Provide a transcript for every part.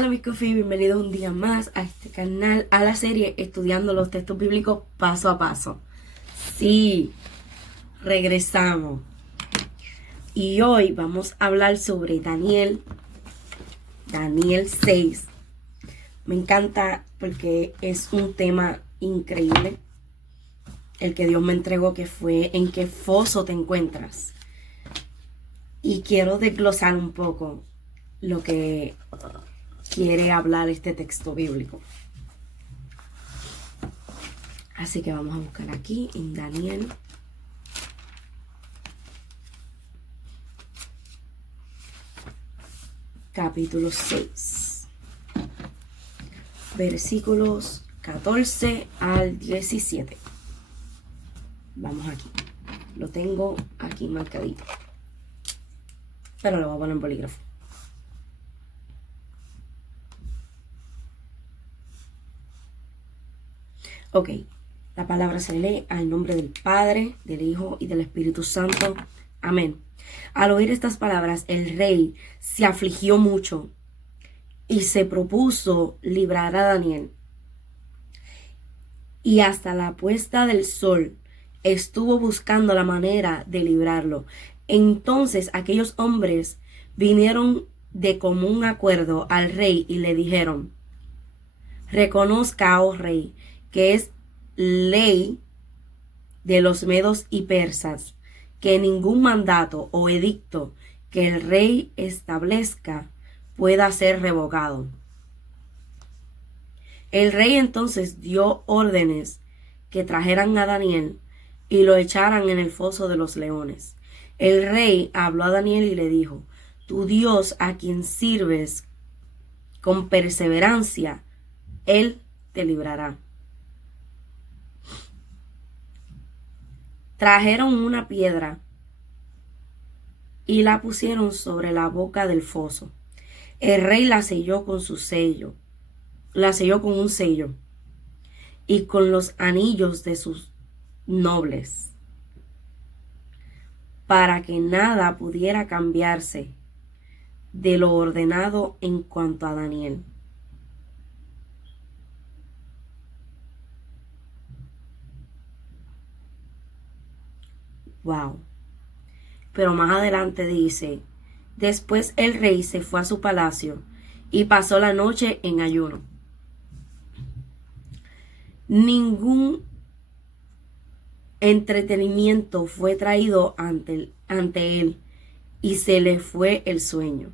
Hola mis Coffee, bienvenidos un día más a este canal, a la serie Estudiando los Textos Bíblicos Paso a Paso. Sí, regresamos. Y hoy vamos a hablar sobre Daniel 6. Me encanta porque es un tema increíble. El que Dios me entregó, que fue ¿en qué foso te encuentras? Y quiero desglosar un poco lo que quiere hablar este texto bíblico. Así que vamos a buscar aquí en Daniel. Capítulo 6. Versículos 14 al 17. Vamos aquí. Lo tengo aquí marcadito. Pero lo voy a poner en bolígrafo. Ok, la palabra se lee al nombre del Padre, del Hijo y del Espíritu Santo. Amén. Al oír estas palabras, el rey se afligió mucho y se propuso librar a Daniel. Y hasta la puesta del sol estuvo buscando la manera de librarlo. Entonces aquellos hombres vinieron de común acuerdo al rey y le dijeron: reconozca, oh rey, que es ley de los medos y persas, que ningún mandato o edicto que el rey establezca pueda ser revocado. El rey entonces dio órdenes que trajeran a Daniel y lo echaran en el foso de los leones. El rey habló a Daniel y le dijo: tu Dios, a quien sirves con perseverancia, él te librará. Trajeron una piedra y la pusieron sobre la boca del foso. El rey la selló con su sello, la selló con un sello y con los anillos de sus nobles, para que nada pudiera cambiarse de lo ordenado en cuanto a Daniel. Wow. Pero más adelante dice: después el rey se fue a su palacio y pasó la noche en ayuno. Ningún entretenimiento fue traído ante él y se le fue el sueño.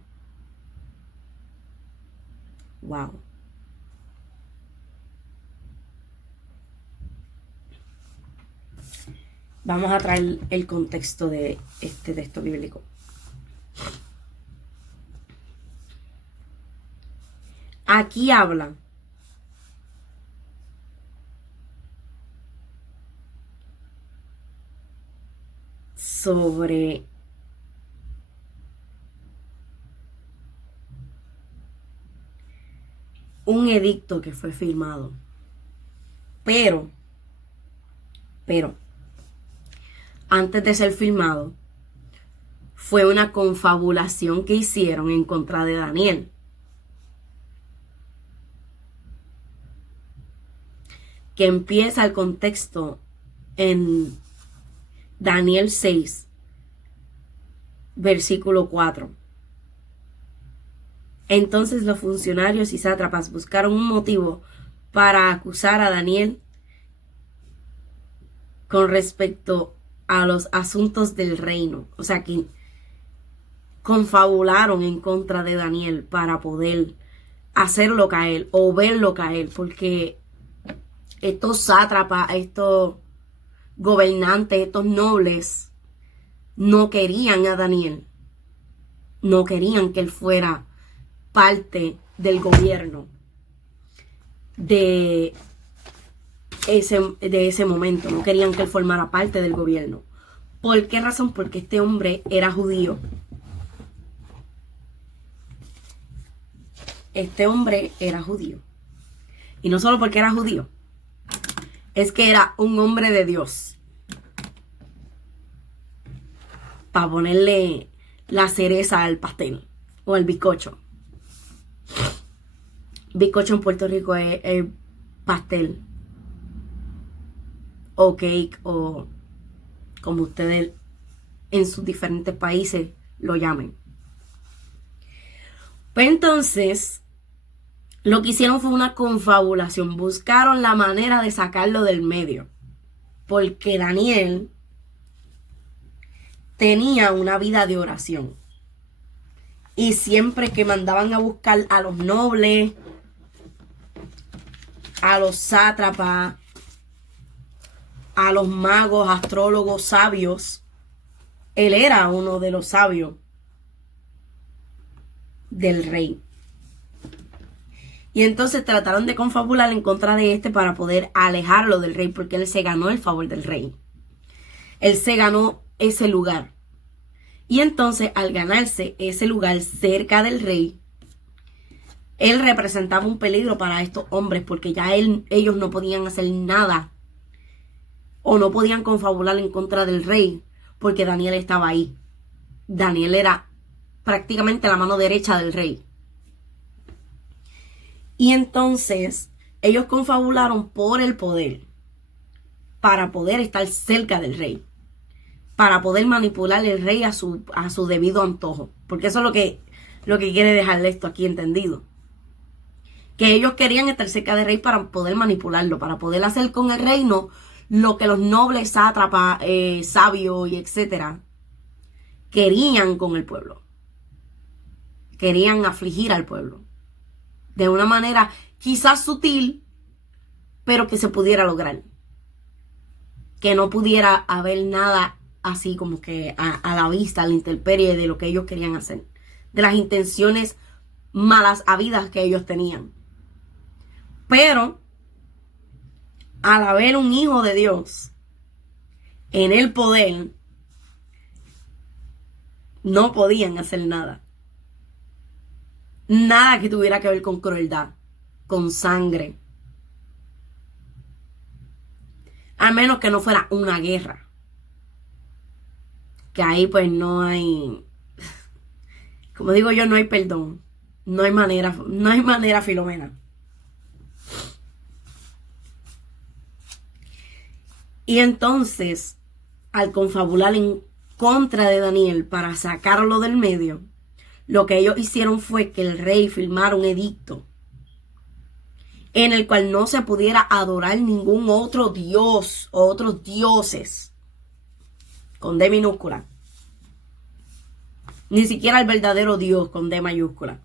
Wow. Vamos a traer el contexto de este texto bíblico. Aquí habla sobre un edicto que fue firmado. Pero, antes de ser firmado, fue una confabulación que hicieron en contra de Daniel. Que empieza el contexto en Daniel 6, versículo 4. Entonces los funcionarios y sátrapas buscaron un motivo para acusar a Daniel con respecto a los asuntos del reino. O sea, que confabularon en contra de Daniel para poder hacerlo caer o verlo caer, porque estos sátrapas, estos gobernantes, estos nobles no querían a Daniel, no querían que él fuera parte del gobierno de ese momento, no querían que él formara parte del gobierno. ¿Por qué razón? Porque este hombre era judío. Este hombre era judío. Y no solo porque era judío, es que era un hombre de Dios. Para ponerle la cereza al pastel o al bizcocho. Bizcocho en Puerto Rico es pastel o cake o como ustedes en sus diferentes países lo llamen. Pues entonces, lo que hicieron fue una confabulación. Buscaron la manera de sacarlo del medio. Porque Daniel tenía una vida de oración. Y siempre que mandaban a buscar a los nobles, a los sátrapas, a los magos, astrólogos, sabios, él era uno de los sabios del rey. Y entonces trataron de confabular en contra de este para poder alejarlo del rey, porque él se ganó el favor del rey. Él se ganó ese lugar. Y entonces, al ganarse ese lugar cerca del rey, él representaba un peligro para estos hombres, porque ya ellos no podían hacer nada o no podían confabular en contra del rey, porque Daniel estaba ahí. Daniel era prácticamente la mano derecha del rey. Y entonces ellos confabularon por el poder, para poder estar cerca del rey, para poder manipular el rey a su debido antojo. Porque eso es lo que quiere dejarle esto aquí entendido. Que ellos querían estar cerca del rey para poder manipularlo, para poder hacer con el reino lo que los nobles, sátrapas, sabios y etcétera querían con el pueblo. Querían afligir al pueblo. De una manera quizás sutil, pero que se pudiera lograr. Que no pudiera haber nada así como que a la vista, a la intemperie de lo que ellos querían hacer. De las intenciones malas habidas que ellos tenían. Pero, al haber un hijo de Dios en el poder, no podían hacer nada. Nada que tuviera que ver con crueldad, con sangre. A menos que no fuera una guerra. Que ahí pues no hay, como digo yo, no hay perdón. No hay manera, Filomena. Y entonces, al confabular en contra de Daniel para sacarlo del medio, lo que ellos hicieron fue que el rey firmara un edicto en el cual no se pudiera adorar ningún otro dios o otros dioses con D minúscula. Ni siquiera el verdadero Dios con D mayúscula.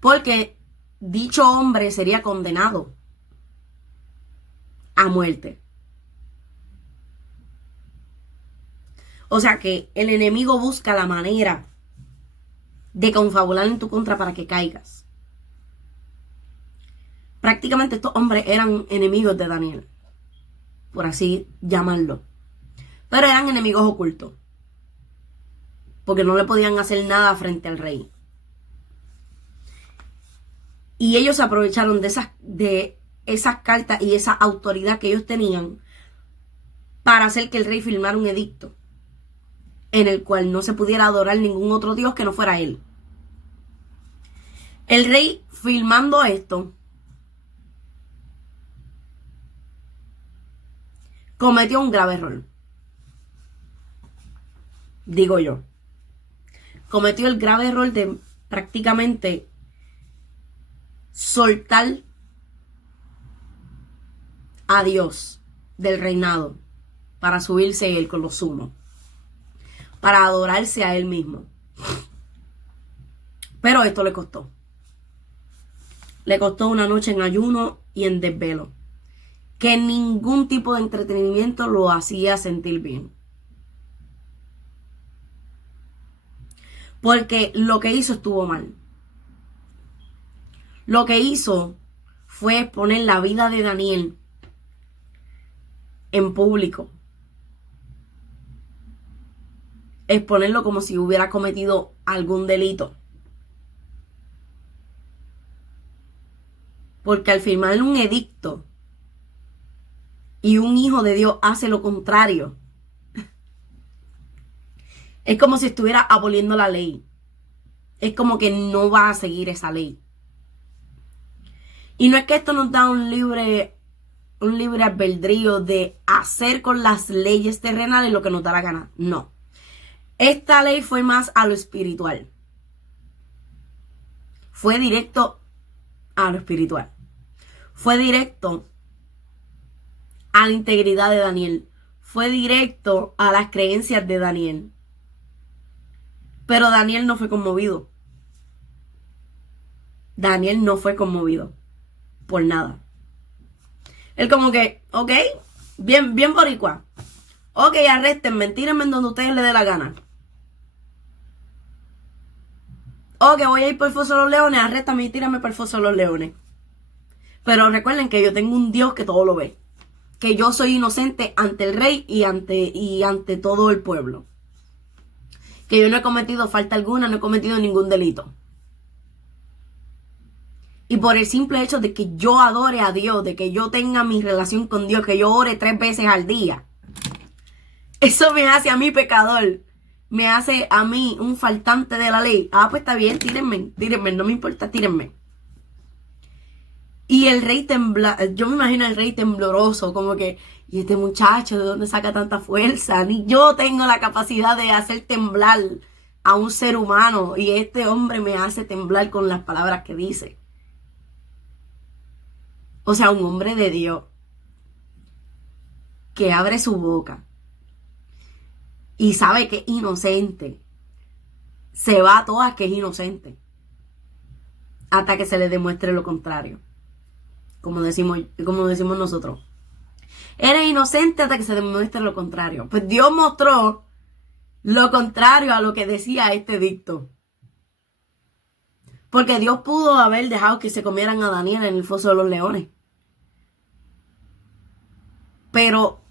Porque dicho hombre sería condenado a muerte. O sea que el enemigo busca la manera de confabular en tu contra para que caigas. Prácticamente estos hombres eran enemigos de Daniel, por así llamarlo. Pero eran enemigos ocultos, porque no le podían hacer nada frente al rey. Y ellos se aprovecharon de esas cartas y esa autoridad que ellos tenían para hacer que el rey firmara un edicto en el cual no se pudiera adorar ningún otro dios que no fuera él. El rey, firmando esto, cometió un grave error. Digo yo. Cometió el grave error de prácticamente soltar a Dios del reinado para subirse él con los sumos, para adorarse a él mismo. Pero esto le costó. Le costó una noche en ayuno y en desvelo, que ningún tipo de entretenimiento lo hacía sentir bien. Porque lo que hizo estuvo mal. Lo que hizo fue poner la vida de Daniel en público. Exponerlo como si hubiera cometido algún delito. Porque al firmar un edicto y un hijo de Dios hace lo contrario, es como si estuviera aboliendo la ley. Es como que no va a seguir esa ley. Y no es que esto nos da un libre albedrío de hacer con las leyes terrenales lo que nos da la gana. No. Esta ley fue más a lo espiritual. Fue directo a lo espiritual. Fue directo a la integridad de Daniel. Fue directo a las creencias de Daniel. Pero Daniel no fue conmovido. Daniel no fue conmovido. Por nada. Él como que, ok, bien boricua. Ok, arréstenme, tírenme en donde ustedes les dé la gana. Ok, voy a ir por el foso de los leones, arréstame y tírame por el foso de los leones. Pero recuerden que yo tengo un Dios que todo lo ve. Que yo soy inocente ante el rey y ante todo el pueblo. Que yo no he cometido falta alguna, no he cometido ningún delito. Y por el simple hecho de que yo adore a Dios, de que yo tenga mi relación con Dios, que yo ore 3 veces al día, eso me hace a mí pecador. Me hace a mí un faltante de la ley. Ah, pues está bien, tírenme, no me importa, tírenme. Y el rey yo me imagino al rey tembloroso, como que, ¿y este muchacho de dónde saca tanta fuerza? Ni yo tengo la capacidad de hacer temblar a un ser humano, y este hombre me hace temblar con las palabras que dice. O sea, un hombre de Dios que abre su boca y sabe que es inocente, se va a todas que es inocente, hasta que se le demuestre lo contrario. Como decimos nosotros. Eres inocente hasta que se demuestre lo contrario. Pues Dios mostró lo contrario a lo que decía este dicto. Porque Dios pudo haber dejado que se comieran a Daniel en el foso de los leones. Pero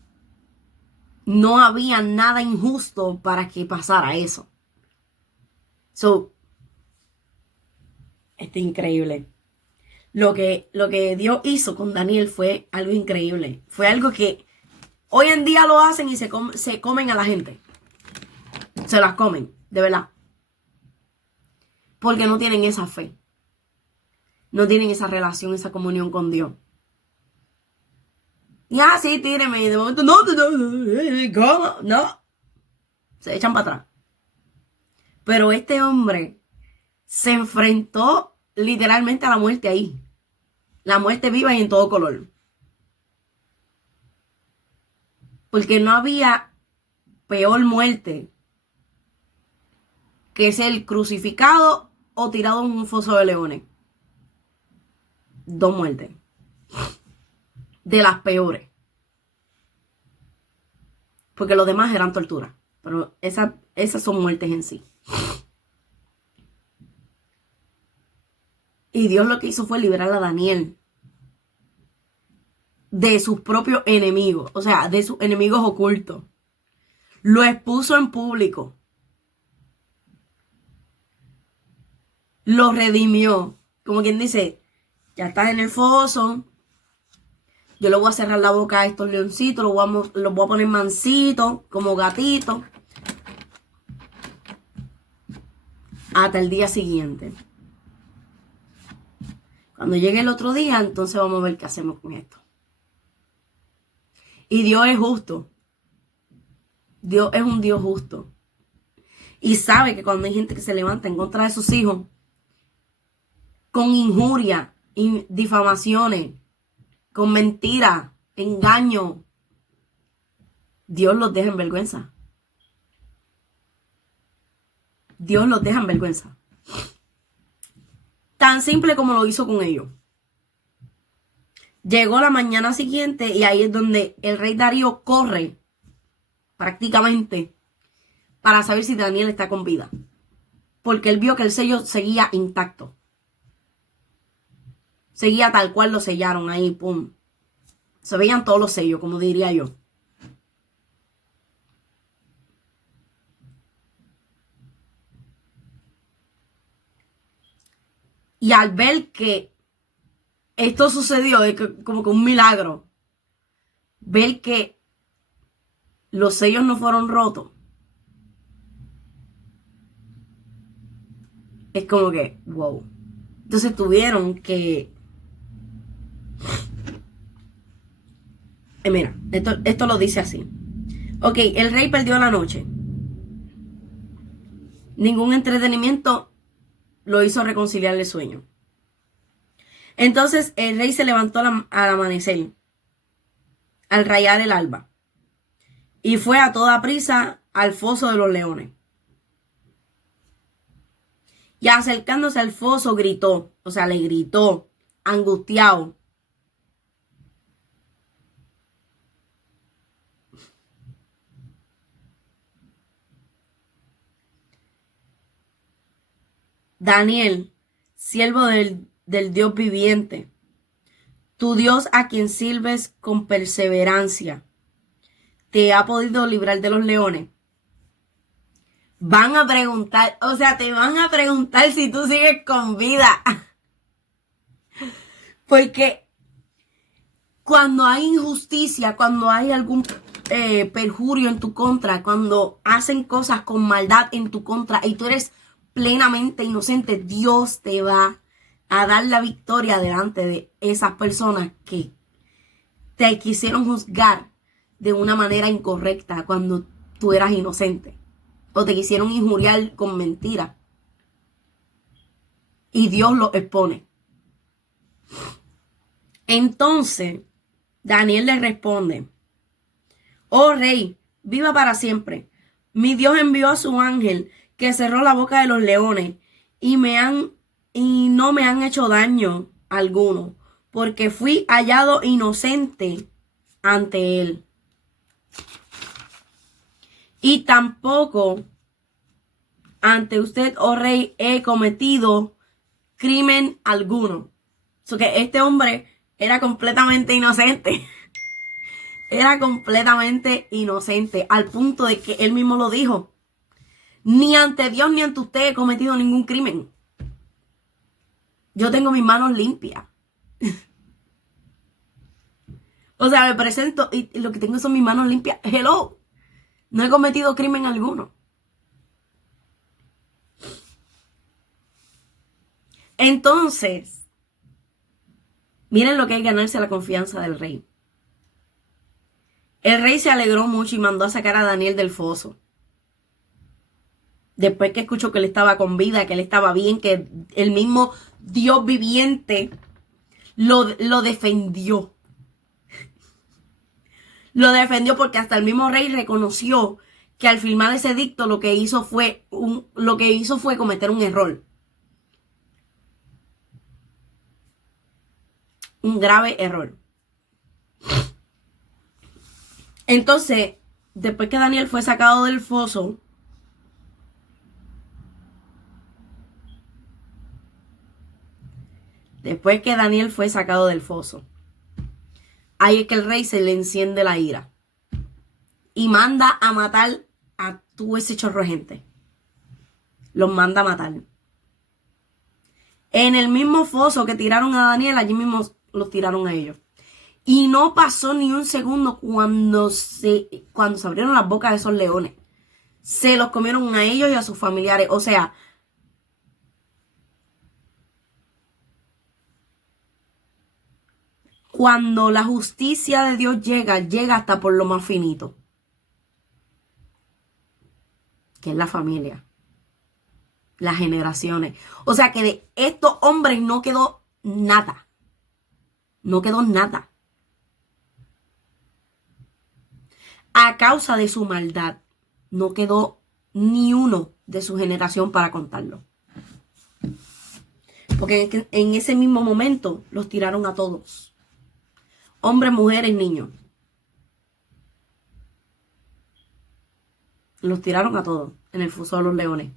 no había nada injusto para que pasara eso. Este increíble. Lo que Dios hizo con Daniel fue algo increíble. Fue algo que hoy en día lo hacen y se comen a la gente. Se las comen, de verdad. Porque no tienen esa fe. No tienen esa relación, esa comunión con Dios. Ya, sí, tíreme. Y de momento, no, ¿cómo? No. Se echan para atrás. Pero este hombre se enfrentó literalmente a la muerte ahí. La muerte viva y en todo color. Porque no había peor muerte que ser crucificado o tirado en un foso de leones. 2 muertes. De las peores. Porque los demás eran torturas. Pero esas son muertes en sí. Y Dios lo que hizo fue liberar a Daniel de sus propios enemigos. O sea, de sus enemigos ocultos. Lo expuso en público. Lo redimió. Como quien dice, ya estás en el foso. Yo le voy a cerrar la boca a estos leoncitos. Los voy a poner mansitos, como gatitos. Hasta el día siguiente. Cuando llegue el otro día, entonces vamos a ver qué hacemos con esto. Y Dios es justo. Dios es un Dios justo. Y sabe que cuando hay gente que se levanta en contra de sus hijos, con injuria, difamaciones, con mentiras, engaño, Dios los deja en vergüenza. Dios los deja en vergüenza. Tan simple como lo hizo con ellos. Llegó la mañana siguiente y ahí es donde el rey Darío corre prácticamente para saber si Daniel está con vida. Porque él vio que el sello seguía intacto. Seguía tal cual lo sellaron ahí, pum. Se veían todos los sellos, como diría yo. Y al ver que esto sucedió, es como que un milagro. Ver que los sellos no fueron rotos. Es como que, wow. Entonces tuvieron que Mira, esto lo dice así. Ok, el rey perdió la noche. Ningún entretenimiento lo hizo reconciliar el sueño. Entonces el rey se levantó al amanecer, al rayar el alba, y fue a toda prisa al foso de los leones. Y acercándose al foso gritó, o sea, le gritó, angustiado: Daniel, siervo del Dios viviente, tu Dios a quien sirves con perseverancia, ¿te ha podido librar de los leones? Van a preguntar, o sea, te van a preguntar si tú sigues con vida. Porque cuando hay injusticia, cuando hay algún perjurio en tu contra, cuando hacen cosas con maldad en tu contra y tú eres plenamente inocente, Dios te va a dar la victoria delante de esas personas que te quisieron juzgar de una manera incorrecta cuando tú eras inocente. O te quisieron injuriar con mentiras. Y Dios lo expone. Entonces, Daniel le responde: oh rey, viva para siempre. Mi Dios envió a su ángel que cerró la boca de los leones y no me han hecho daño alguno, porque fui hallado inocente ante él. Y tampoco ante usted, oh rey, he cometido crimen alguno. So que este hombre era completamente inocente. Era completamente inocente, al punto de que él mismo lo dijo: ni ante Dios ni ante usted he cometido ningún crimen. Yo tengo mis manos limpias. O sea, me presento y lo que tengo son mis manos limpias. Hello. No he cometido crimen alguno. Entonces, miren lo que es ganarse la confianza del rey. El rey se alegró mucho y mandó a sacar a Daniel del foso. Después que escuchó que él estaba con vida, que él estaba bien, que el mismo Dios viviente lo defendió. Lo defendió porque hasta el mismo rey reconoció que al firmar ese edicto lo que hizo fue cometer un error. Un grave error. Entonces, después que Daniel fue sacado del foso, ahí es que el rey se le enciende la ira y manda a matar a todo ese chorro de gente. Los manda a matar. En el mismo foso que tiraron a Daniel, allí mismo los tiraron a ellos. Y no pasó ni un segundo cuando se abrieron las bocas de esos leones. Se los comieron a ellos y a sus familiares. O sea, cuando la justicia de Dios llega hasta por lo más finito, que es la familia, las generaciones. O sea que de estos hombres no quedó nada. No quedó nada. A causa de su maldad, no quedó ni uno de su generación para contarlo. Porque en ese mismo momento los tiraron a todos. Hombres, mujeres, niños. Los tiraron a todos en el foso de los leones.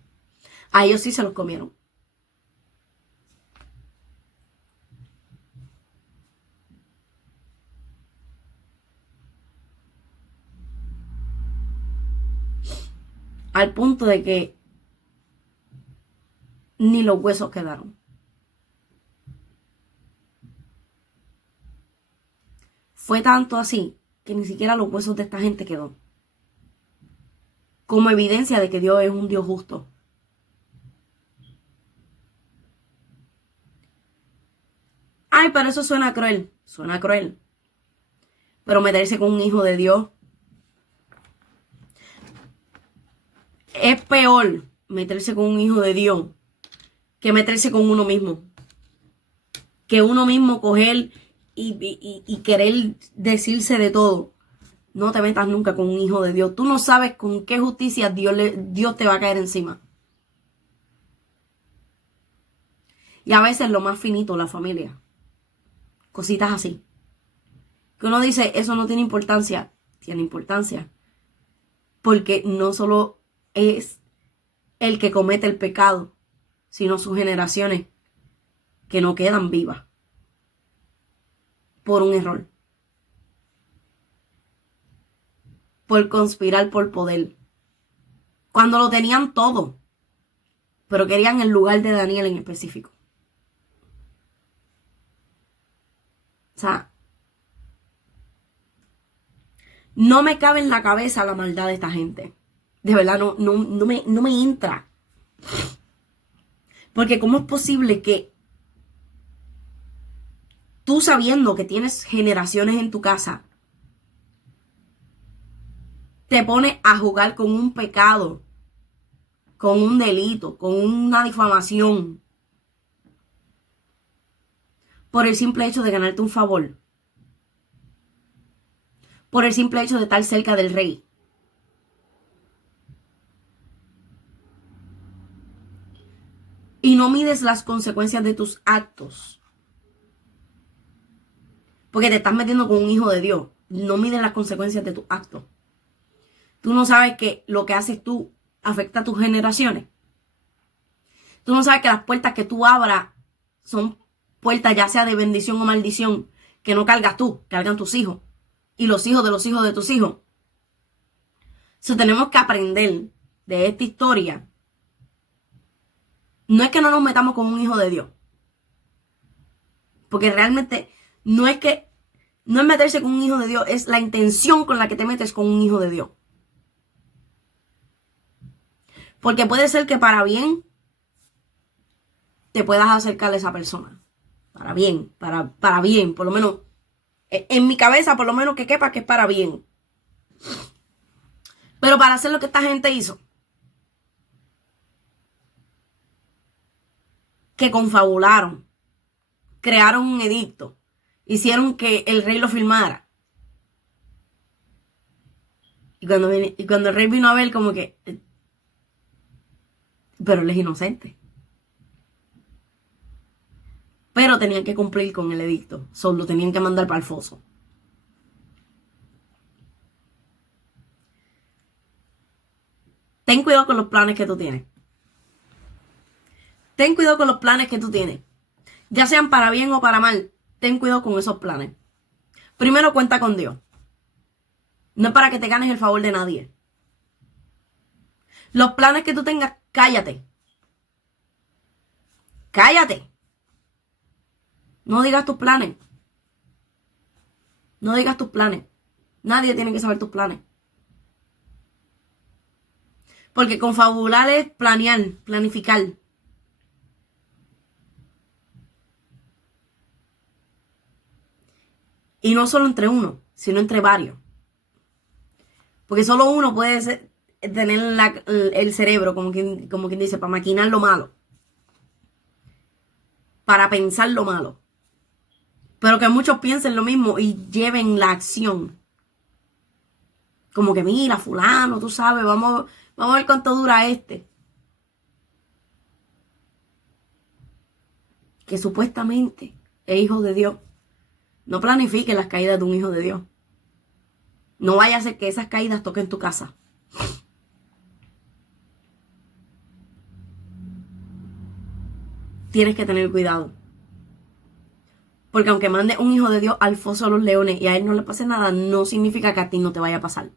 A ellos sí se los comieron. Al punto de que ni los huesos quedaron. Fue tanto así que ni siquiera los huesos de esta gente quedó. Como evidencia de que Dios es un Dios justo. Ay, pero eso suena cruel. Suena cruel. pero meterse con un hijo de Dios es peor. Meterse con un hijo de Dios que meterse con uno mismo. Que uno mismo coger y querer decirse de todo. No te metas nunca con un hijo de Dios. Tú no sabes con qué justicia Dios te va a caer encima. Y a veces lo más finito, la familia. Cositas así. Que uno dice, eso no tiene importancia. Tiene importancia. Porque no solo es el que comete el pecado, sino sus generaciones que no quedan vivas por un error. Por conspirar por poder. Cuando lo tenían todo, pero querían el lugar de Daniel en específico. O sea, no me cabe en la cabeza la maldad de esta gente. De verdad, no me entra. Porque ¿cómo es posible que tú, sabiendo que tienes generaciones en tu casa, te pones a jugar con un pecado, con un delito, con una difamación, por el simple hecho de ganarte un favor? Por el simple hecho de estar cerca del rey. Y no mides las consecuencias de tus actos. Porque te estás metiendo con un hijo de Dios. No mides las consecuencias de tus actos. Tú no sabes que lo que haces tú afecta a tus generaciones. Tú no sabes que las puertas que tú abras son puertas ya sea de bendición o maldición, que no cargas tú, cargan tus hijos. Y los hijos de los hijos de tus hijos. So, tenemos que aprender de esta historia. No es que no nos metamos con un hijo de Dios. Porque realmente no es meterse con un hijo de Dios, es la intención con la que te metes con un hijo de Dios. Porque puede ser que para bien te puedas acercar a esa persona. Para bien, para bien, por lo menos. En mi cabeza, por lo menos que quepa que es para bien. Pero para hacer lo que esta gente hizo, que confabularon, crearon un edicto, hicieron que el rey lo firmara. Y cuando el rey vino a ver, como que, pero él es inocente. Pero tenían que cumplir con el edicto. Solo tenían que mandar para el foso. Ten cuidado con los planes que tú tienes. Ten cuidado con los planes que tú tienes. Ya sean para bien o para mal. Ten cuidado con esos planes. Primero, cuenta con Dios. No es para que te ganes el favor de nadie. Los planes que tú tengas, cállate. Cállate. No digas tus planes. No digas tus planes. Nadie tiene que saber tus planes. Porque confabular es planear, planificar. Y no solo entre uno, sino entre varios. Porque solo uno puede tener el cerebro, como quien dice, para maquinar lo malo. Para pensar lo malo. Pero que muchos piensen lo mismo y lleven la acción. Como que mira, fulano, tú sabes, vamos a ver cuánto dura este. Que supuestamente es hijo de Dios. No planifique las caídas de un hijo de Dios. No vaya a ser que esas caídas toquen tu casa. Tienes que tener cuidado. Porque aunque mande un hijo de Dios al foso de los leones y a él no le pase nada, no significa que a ti no te vaya a pasar.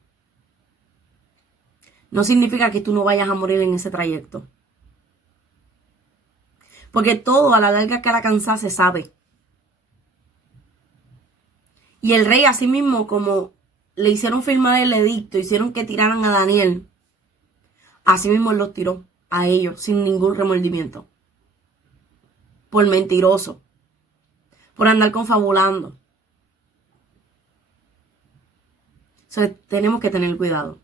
No significa que tú no vayas a morir en ese trayecto. Porque todo a la larga que la cansa se sabe. Y el rey, así mismo, como le hicieron firmar el edicto, hicieron que tiraran a Daniel, así mismo los tiró a ellos sin ningún remordimiento. Por mentiroso. Por andar confabulando. Entonces, tenemos que tener cuidado.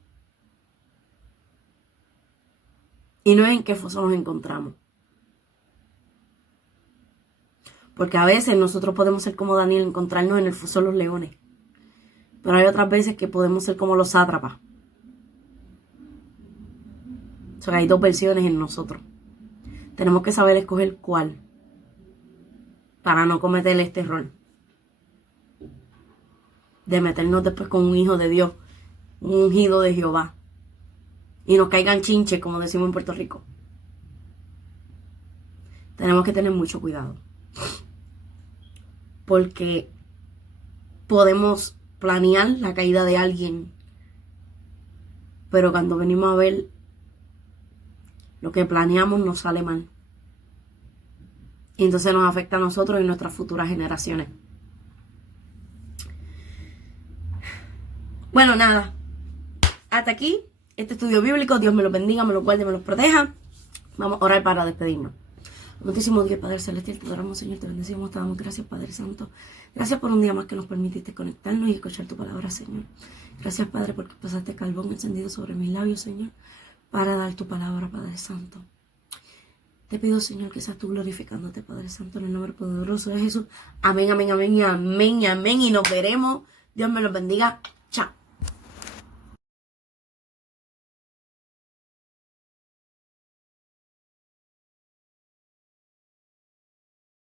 Y no es en qué foso nos encontramos. Porque a veces nosotros podemos ser como Daniel, encontrarnos en el foso de los leones. Pero hay otras veces que podemos ser como los sátrapas. O sea, hay dos versiones en nosotros. Tenemos que saber escoger cuál. Para no cometer este error. De meternos después con un hijo de Dios. Un ungido de Jehová. Y nos caigan chinches, como decimos en Puerto Rico. Tenemos que tener mucho cuidado. Porque podemos planear la caída de alguien. Pero cuando venimos a ver, lo que planeamos nos sale mal. Y entonces nos afecta a nosotros y nuestras futuras generaciones. Bueno, nada. Hasta aquí este estudio bíblico. Dios me los bendiga, me los guarde, me los proteja. Vamos a orar para despedirnos. Amantísimo Dios, Padre Celestial, te adoramos, Señor, te bendecimos, te damos gracias, Padre Santo. Gracias por un día más que nos permitiste conectarnos y escuchar tu palabra, Señor. Gracias, Padre, porque pasaste carbón encendido sobre mis labios, Señor, para dar tu palabra, Padre Santo. Te pido, Señor, que seas tú glorificándote, Padre Santo, en el nombre poderoso de Jesús. Amén, amén, amén, amén, amén. Y nos veremos. Dios me los bendiga.